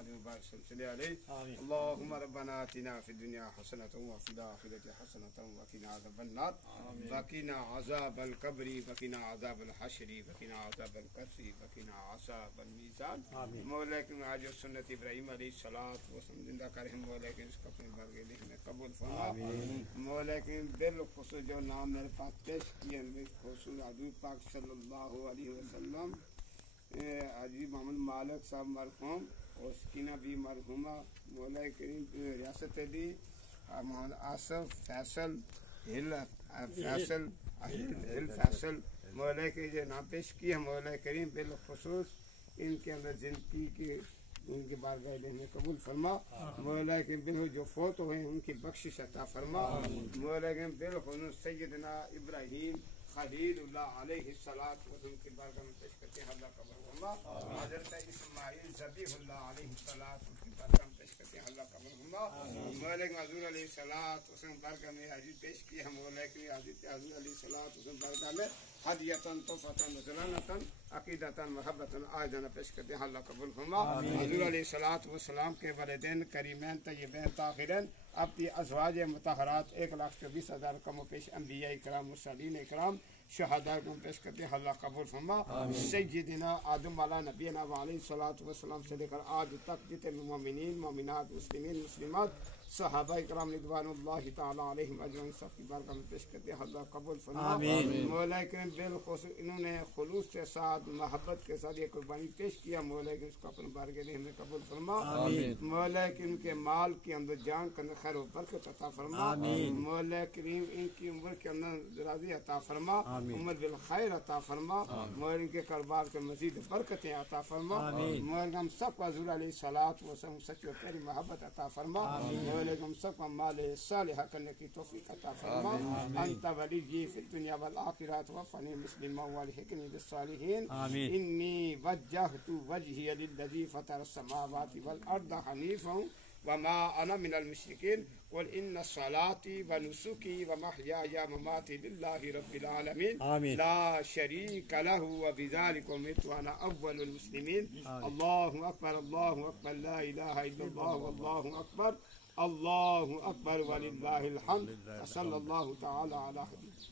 محمد مبارك صلى عليه. اللهم ربنا آتنا في الدنيا حسنة وفي الآخرة حسنة وقنا عذاب النار وقنا عذاب القبر وقنا عذاب الحشر وقنا عذاب القبر وقنا عذاب الميزان. مولا کے آج سنت ابراہیم علیہ الصلوۃ والسلام زندہ کریں. مولا کے اس کو اپنے بارگاہ میں قبول فرما. مولا کے بالخصوص جو نام میرے پاس پیش کیے خصوص حضور پاک صلی اللہ علیہ وسلم حاجی محمد مالک صاحب مرحوم اور سکینہ بھی مرحومہ. مولا کریم ریاست دی محمد آصف فیصل ہل فیصل مولا کے جو نام پیش کیا. مولا کریم بالخصوص ان کے اندر زندگی کی ان کی بارگاہ میں قبول فرما. مولا کے بالخصوص جو فوت ہوئے ان کی بخشش عطا فرما. مولا کے بالخصوص سیدنا ابراہیم خلیل اللہ علیہ الصلوۃ والسلام کی بارگاہ میں پیش کرتے ہیں. اللہ قبول فرما. حضرت اسماعیل ذبیح اللہ علیہ الصلوۃ کی بارگاہ میں پیش کرتے ہیں. اللہ قبول فرما. مولا کے حضور علیہ الصلوۃ والسلام بارگاہ میں حاضری پیش کی ہے. مولا کے حضرت حضور علیہ الصلوۃ والسلام بارگاہ میں ہدیۃً تحفۃً نذرانۃً عقیدۃً محبۃً آجانہ پیش کرتے ہیں. اللہ قبول فرما. حضور علیہ الصلوۃ والسلام کے والدین کریمین طیبین طاہرین اپنی ازواج مطہرات 1,24,000 کم و بیش انبیاء کرام مرسلین اکرام شہداء کو پیش کرتے ہیں. اللہ قبول فرما. سیدنا آدم علیہ نبینا علیہ الصلوۃ والسلام سے لے کر آج تک جتنے بھی مومنین مومنات مسلمین مسلمات صحابہ کرام رضوان اللہ تعالی علیہم اجمعین سب کی بارگاہ میں پیش کرتے ہیں. اللہ قبول فرما. مولا کریم بالخصوص انہوں نے خلوص کے ساتھ محبت کے ساتھ یہ قربانی پیش کیا. مولا کریم اس کو اپنے بارگاہ میں قبول فرما. مولا کریم کے مال کے اندر جان کے اندر خیر و برکت عطا فرما. مولا کریم ان کی عمر کے اندر درازی عطا فرما. عمر بالخیر عطا فرما. مولا ان کے کاروبار کے مزید برکتیں عطا فرما. مولا ہم سب کو حضور علیہ الصلوۃ والسلام سچی و پیاری محبت عطا فرما. ہم سب کو مال صالحہ کرنے کی توفیق عطا فرما. انت ولی فی الدنیا والآخرۃ وفنی مسلما والحقنی بالصالحین. انی وجہت وجہی للذی فطر السماوات والارض حنیفا وما انا من المشرکین. قل ان صلاتي ونسكي ومحياي ومماتي لله رب العالمين لا شريك له وبذلك امرت وانا اول المسلمين. الله اكبر الله اكبر لا اله الا الله والله اكبر الله اكبر ولله الحمد. صلى الله تعالى على حبيبه.